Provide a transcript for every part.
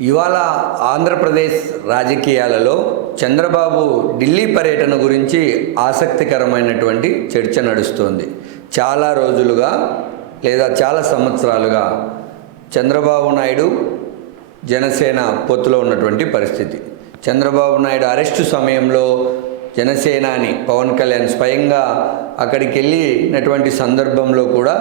ఇవాళ ఆంధ్రప్రదేశ్ రాజకీయాలలో చంద్రబాబు ఢిల్లీ పర్యటన గురించి ఆసక్తికరమైనటువంటి చర్చ నడుస్తోంది. చాలా రోజులుగా లేదా చాలా సంవత్సరాలుగా చంద్రబాబు నాయుడు జనసేన పొత్తులో ఉన్నటువంటి పరిస్థితి. చంద్రబాబు నాయుడు అరెస్టు సమయంలో జనసేనాని పవన్ కళ్యాణ్ స్వయంగా అక్కడికి వెళ్ళినటువంటి సందర్భంలో కూడా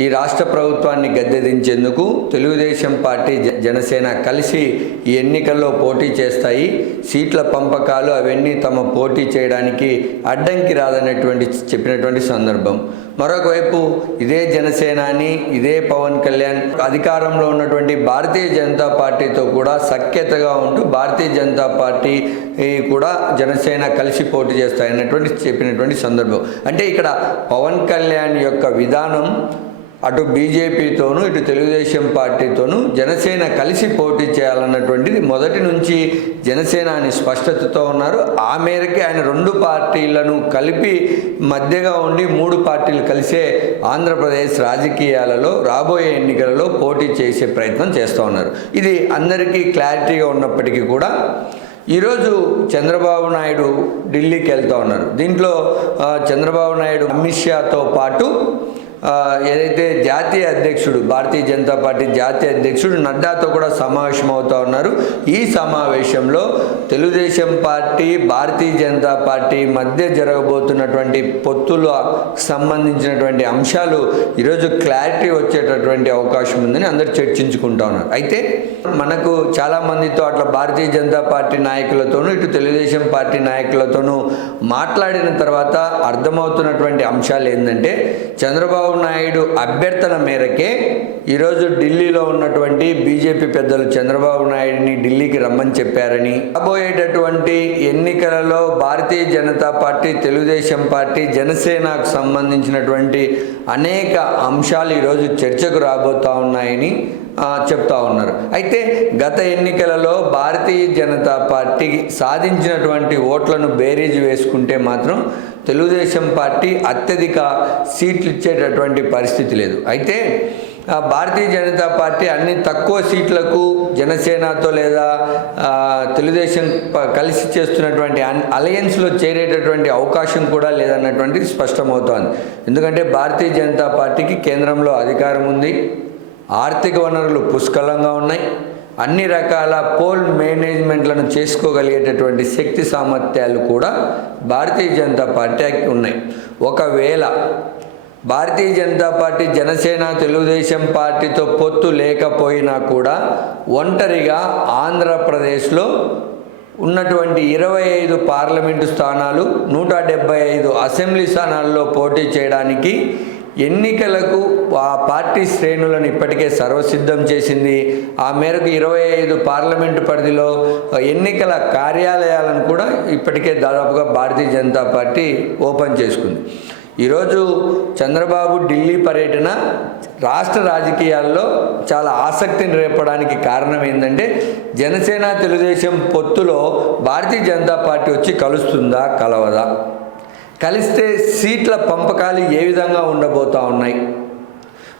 ఈ రాష్ట్ర ప్రభుత్వాన్ని గద్దెదించేందుకు తెలుగుదేశం పార్టీ జ- జనసేన కలిసి ఈ ఎన్నికల్లో పోటీ చేస్తాయి. సీట్ల పంపకాలు అవన్నీ తమ పోటీ చేయడానికి అడ్డంకి రాదనేటువంటి చెప్పినటువంటి సందర్భం. మరొకవైపు ఇదే జనసేనాని ఇదే పవన్ కళ్యాణ్ అధికారంలో ఉన్నటువంటి భారతీయ జనతా పార్టీతో కూడా సఖ్యతగా ఉంటూ భారతీయ జనతా పార్టీ కూడా జనసేన కలిసి పోటీ చేస్తాయన్నటువంటి చెప్పినటువంటి సందర్భం. అంటే ఇక్కడ పవన్ కళ్యాణ్ యొక్క విధానం అటు బీజేపీతోనూ ఇటు తెలుగుదేశం పార్టీతోనూ జనసేన కలిసి పోటీ చేయాలన్నటువంటిది మొదటి నుంచి జనసేన అని స్పష్టతతో ఉన్నారు. ఆ మేరకే ఆయన రెండు పార్టీలను కలిపి మధ్యగా ఉండి మూడు పార్టీలు కలిసే ఆంధ్రప్రదేశ్ రాజకీయాలలో రాబోయే ఎన్నికలలో పోటీ చేసే ప్రయత్నం చేస్తూ ఉన్నారు. ఇది అందరికీ క్లారిటీగా ఉన్నప్పటికీ కూడా ఈరోజు చంద్రబాబు నాయుడు ఢిల్లీకి వెళ్తూ ఉన్నారు. దీంట్లో చంద్రబాబు నాయుడు అమిత్ షాతో పాటు ఏదైతే జాతీయ అధ్యక్షుడు భారతీయ జనతా పార్టీ జాతీయ అధ్యక్షుడు నడ్డాతో కూడా సమావేశం అవుతా ఉన్నారు. ఈ సమావేశంలో తెలుగుదేశం పార్టీ భారతీయ జనతా పార్టీ మధ్య జరగబోతున్నటువంటి పొత్తుల సంబంధించినటువంటి అంశాలు ఈరోజు క్లారిటీ వచ్చేటటువంటి అవకాశం ఉందని అందరు చర్చించుకుంటా ఉన్నారు. అయితే మనకు చాలామందితో అట్లా భారతీయ జనతా పార్టీ నాయకులతోనూ ఇటు తెలుగుదేశం పార్టీ నాయకులతోనూ మాట్లాడిన తర్వాత అర్థమవుతున్నటువంటి అంశాలు ఏంటంటే చంద్రబాబు నాయుడు అభ్యర్థన మేరకే ఈరోజు ఢిల్లీలో ఉన్నటువంటి బీజేపీ పెద్దలు చంద్రబాబు నాయుడిని ఢిల్లీకి రమ్మని చెప్పారని రాబోయేటటువంటి ఎన్నికలలో భారతీయ జనతా పార్టీ తెలుగుదేశం పార్టీ జనసేనకు సంబంధించినటువంటి అనేక అంశాలు ఈరోజు చర్చకు రాబోతా ఉన్నాయని చెప్తా ఉన్నారు. అయితే గత ఎన్నికలలో భారతీయ జనతా పార్టీ సాధించినటువంటి ఓట్లను బేరీజ్ వేసుకుంటే మాత్రం తెలుగుదేశం పార్టీ అత్యధిక సీట్లు ఇచ్చేటటువంటి పరిస్థితి లేదు. అయితే భారతీయ జనతా పార్టీ అన్ని తక్కువ సీట్లకు జనసేనతో లేదా తెలుగుదేశం ప- కలిసి చేస్తున్నటువంటి అన్- అలయన్స్లో చేరేటటువంటి అవకాశం కూడా లేదన్నటువంటిది స్పష్టమవుతోంది. ఎందుకంటే భారతీయ జనతా పార్టీకి కేంద్రంలో అధికారం ఉంది ఆర్థిక వనరులు పుష్కలంగా ఉన్నాయి అన్ని రకాల పోల్ మేనేజ్మెంట్లను చేసుకోగలిగేటటువంటి శక్తి సామర్థ్యాలు కూడా భారతీయ జనతా పార్టీకి ఉన్నాయి. ఒకవేళ భారతీయ జనతా పార్టీ జనసేన తెలుగుదేశం పార్టీతో పొత్తు లేకపోయినా కూడా ఒంటరిగా ఆంధ్రప్రదేశ్లో ఉన్నటువంటి ఇరవై ఐదు పార్లమెంటు స్థానాలు నూట డెబ్బై ఐదు అసెంబ్లీ స్థానాల్లో పోటీ చేయడానికి ఎన్నికలకు ఆ పార్టీ శ్రేణులను ఇప్పటికే సర్వసిద్ధం చేసింది. ఆ మేరకు ఇరవై ఐదు పార్లమెంటు పరిధిలో ఎన్నికల కార్యాలయాలను కూడా ఇప్పటికే దాదాపుగా భారతీయ జనతా పార్టీ ఓపెన్ చేసుకుంది. ఈరోజు చంద్రబాబు ఢిల్లీ పర్యటన రాష్ట్ర రాజకీయాల్లో చాలా ఆసక్తిని రేపడానికి కారణం ఏంటంటే జనసేన తెలుగుదేశం పొత్తులో భారతీయ జనతా పార్టీ వచ్చి కలుస్తుందా కలవదా? కలిస్తే సీట్ల పంపకాలు ఏ విధంగా ఉండబోతా ఉన్నాయి?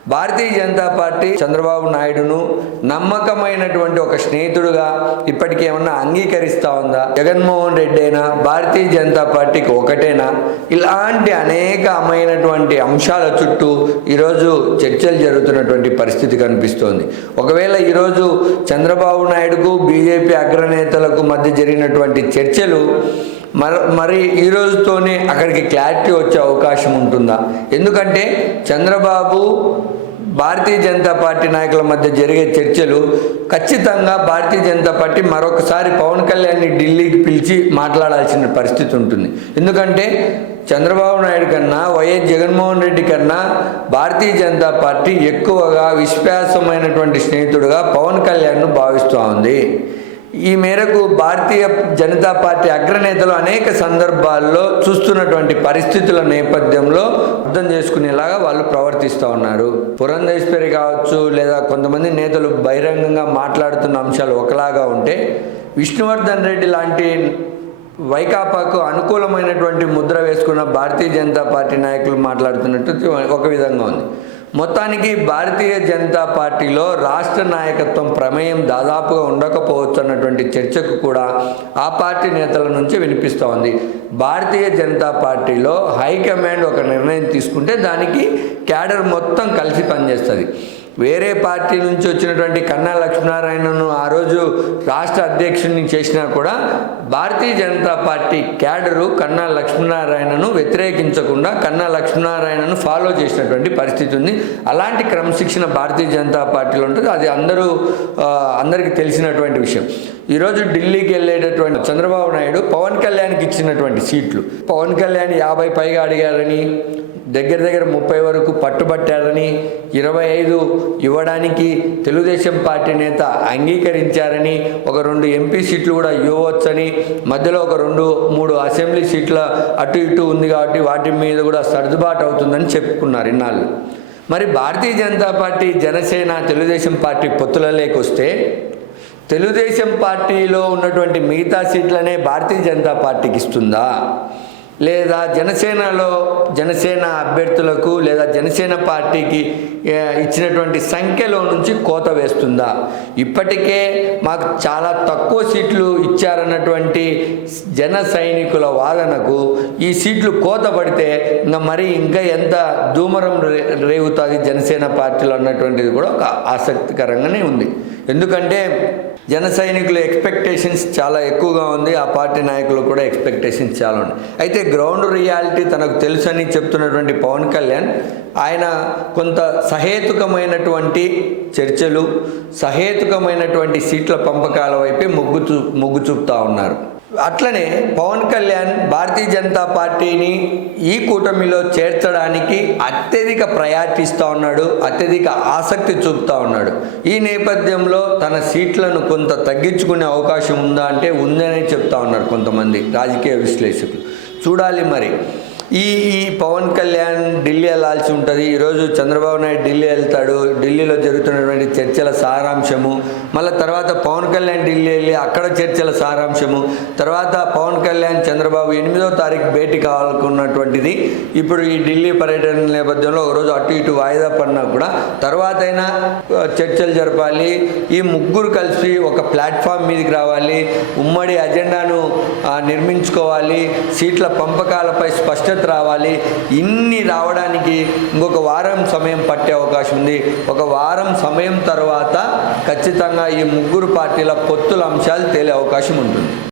భారతీయ జనతా పార్టీ చంద్రబాబు నాయుడును నమ్మకమైనటువంటి ఒక స్నేహితుడుగా ఇప్పటికేమన్నా అంగీకరిస్తా ఉందా? జగన్మోహన్ రెడ్డి అయినా భారతీయ జనతా పార్టీకి ఒకటేనా? ఇలాంటి అనేకమైనటువంటి అంశాల చుట్టూ ఈరోజు చర్చలు జరుగుతున్నటువంటి పరిస్థితి కనిపిస్తోంది. ఒకవేళ ఈరోజు చంద్రబాబు నాయుడుకు బీజేపీ అగ్రనేతలకు మధ్య జరిగినటువంటి చర్చలు మరి మరి ఈ రోజుతోనే అక్కడికి క్లారిటీ వచ్చే అవకాశం ఉంటుందా? ఎందుకంటే చంద్రబాబు భారతీయ జనతా పార్టీ నాయకుల మధ్య జరిగే చర్చలు ఖచ్చితంగా భారతీయ జనతా పార్టీ మరొకసారి పవన్ కళ్యాణ్ని ఢిల్లీకి పిలిచి మాట్లాడాల్సిన పరిస్థితి ఉంటుంది. ఎందుకంటే చంద్రబాబు నాయుడు కన్నా వైఎస్ జగన్మోహన్ రెడ్డి కన్నా భారతీయ జనతా పార్టీ ఎక్కువగా విశ్వాసమైనటువంటి స్నేహితుడుగా పవన్ కళ్యాణ్ను భావిస్తూ ఉంది. ఈ మేరకు భారతీయ జనతా పార్టీ అగ్రనేతలు అనేక సందర్భాల్లో చూస్తున్నటువంటి పరిస్థితుల నేపథ్యంలో అర్థం చేసుకునేలాగా వాళ్ళు ప్రవర్తిస్తూ ఉన్నారు. పురంధేశ్వరి కావచ్చు లేదా కొంతమంది నేతలు బహిరంగంగా మాట్లాడుతున్న అంశాలు ఒకలాగా ఉంటే విష్ణువర్ధన్ రెడ్డి లాంటి వైకాపాకు అనుకూలమైనటువంటి ముద్ర వేసుకున్న భారతీయ జనతా పార్టీ నాయకులు మాట్లాడుతున్నట్టు ఒక విధంగా ఉంది. మొత్తానికి భారతీయ జనతా పార్టీలో రాష్ట్ర నాయకత్వం ప్రమేయం దాదాపుగా ఉండకపోవచ్చు అన్నటువంటి చర్చకు కూడా ఆ పార్టీ నేతల నుంచి వినిపిస్తోంది. భారతీయ జనతా పార్టీలో హైకమాండ్ ఒక నిర్ణయం తీసుకుంటే దానికి క్యాడర్ మొత్తం కలిసి పనిచేస్తుంది. వేరే పార్టీ నుంచి వచ్చినటువంటి కన్నా లక్ష్మీనారాయణను ఆ రోజు రాష్ట్ర అధ్యక్షుడిని చేసినా కూడా భారతీయ జనతా పార్టీ క్యాడరు కన్నా లక్ష్మీనారాయణను వ్యతిరేకించకుండా కన్నా లక్ష్మీనారాయణను ఫాలో చేసినటువంటి పరిస్థితి ఉంది. అలాంటి క్రమశిక్షణ భారతీయ జనతా పార్టీలో ఉంటుంది. అది అందరూ అందరికీ తెలిసినటువంటి విషయం. ఈరోజు ఢిల్లీకి వెళ్ళేటటువంటి చంద్రబాబు నాయుడు పవన్ కళ్యాణ్కి ఇచ్చినటువంటి సీట్లు. పవన్ కళ్యాణ్ యాభై పైగా అడిగారని దగ్గర దగ్గర ముప్పై వరకు పట్టుబట్టారని ఇరవై ఐదు ఇవ్వడానికి తెలుగుదేశం పార్టీ నేత అంగీకరించారని ఒక రెండు ఎంపీ సీట్లు కూడా ఇవ్వవచ్చని మధ్యలో ఒక రెండు మూడు అసెంబ్లీ సీట్ల అటు ఇటు ఉంది కాబట్టి వాటి మీద కూడా సర్దుబాటు అవుతుందని చెప్పుకున్నారు ఇన్నాళ్ళు. మరి భారతీయ జనతా పార్టీ జనసేన తెలుగుదేశం పార్టీ పొత్తులలోకి వస్తే తెలుగుదేశం పార్టీలో ఉన్నటువంటి మిగతా సీట్లనే భారతీయ జనతా పార్టీకి ఇస్తుందా? లేదా జనసేనలో జనసేన అభ్యర్థులకు లేదా జనసేన పార్టీకి ఇచ్చినటువంటి సంఖ్యలో నుంచి కోత వేస్తుందా? ఇప్పటికే మాకు చాలా తక్కువ సీట్లు ఇచ్చారన్నటువంటి జన సైనికుల వాదనకు ఈ సీట్లు కోత పడితే ఇంకా మరి ఇంకా ఎంత దూమరం రే రేగుతుంది జనసేన పార్టీలో అన్నటువంటిది కూడా ఒక ఆసక్తికరంగానే ఉంది. ఎందుకంటే జన సైనికుల ఎక్స్పెక్టేషన్స్ చాలా ఎక్కువగా ఉంది. ఆ పార్టీ నాయకులు కూడా ఎక్స్పెక్టేషన్స్ చాలా ఉన్నాయి. అయితే గ్రౌండ్ రియాలిటీ తనకు తెలుసని చెప్తున్నటువంటి పవన్ కళ్యాణ్ ఆయన కొంత సహేతుకమైనటువంటి చర్చలు సహేతుకమైనటువంటి సీట్ల పంపకాల వైపే మొగ్గు చూ మొగ్గు చూపుతా ఉన్నారు. అట్లనే పవన్ కళ్యాణ్ భారతీయ జనతా పార్టీని ఈ కూటమిలో చేర్చడానికి అత్యధిక ప్రయాటిస్తూ ఉన్నాడు అత్యధిక ఆసక్తి చూపుతా ఉన్నాడు. ఈ నేపథ్యంలో తన సీట్లను కొంత తగ్గించుకునే అవకాశం ఉందా అంటే ఉందని చెప్తా ఉన్నారు కొంతమంది రాజకీయ విశ్లేషకులు. చూడాలి మరి. ఈ పవన్ కళ్యాణ్ ఢిల్లీ వెళ్ళాల్సి ఉంటుంది. ఈరోజు చంద్రబాబు నాయుడు ఢిల్లీ వెళ్తాడు. ఢిల్లీలో జరుగుతున్నటువంటి చర్చల సారాంశము. మళ్ళీ తర్వాత పవన్ కళ్యాణ్ ఢిల్లీ వెళ్ళి అక్కడ చర్చల సారాంశము. తర్వాత పవన్ కళ్యాణ్ చంద్రబాబు ఎనిమిదో తారీఖు భేటీ కావాలనుకున్నటువంటిది. ఇప్పుడు ఈ ఢిల్లీ పర్యటన నేపథ్యంలో ఒకరోజు అటు ఇటు వాయిదా పడినా కూడా తర్వాత అయినా చర్చలు జరపాలి. ఈ ముగ్గురు కలిసి ఒక ప్లాట్ఫామ్ మీదకి రావాలి. ఉమ్మడి అజెండాను నిర్మించుకోవాలి. సీట్ల పంపకాలపై స్పష్టత రావాలి. ఇన్ని రావడానికి ఇంకొక వారం సమయం పట్టే అవకాశం ఉంది. ఒక వారం సమయం తర్వాత ఖచ్చితంగా ఈ ముగ్గురు పార్టీల పొత్తుల అంశాలు తేలే అవకాశం ఉంటుంది.